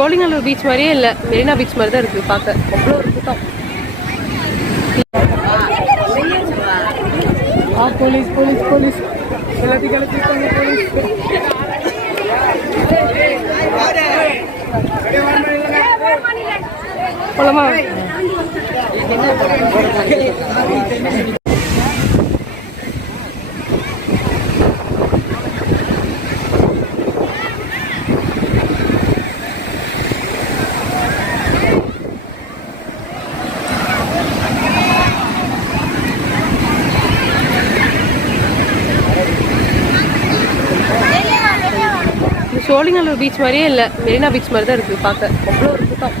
Sholinganallur beach மாதிரியே இல்லை, Marina beach மாதிரி தான் இருக்குது பார்க்க. அவ்வளோ ஒரு கூட்டம். போலீஸ் போலீஸ் போலீஸ் எல்லாத்தையும் கிளப்பிட்டாங்க போலீஸ். போலாமா? சோழிங்கநல்லூர் பீச் மாதிரியே இல்லை, மெரினா பீச் மாதிரி தான் இருக்குது பார்க்க. அவ்வளோ ஒரு கூட்டம்.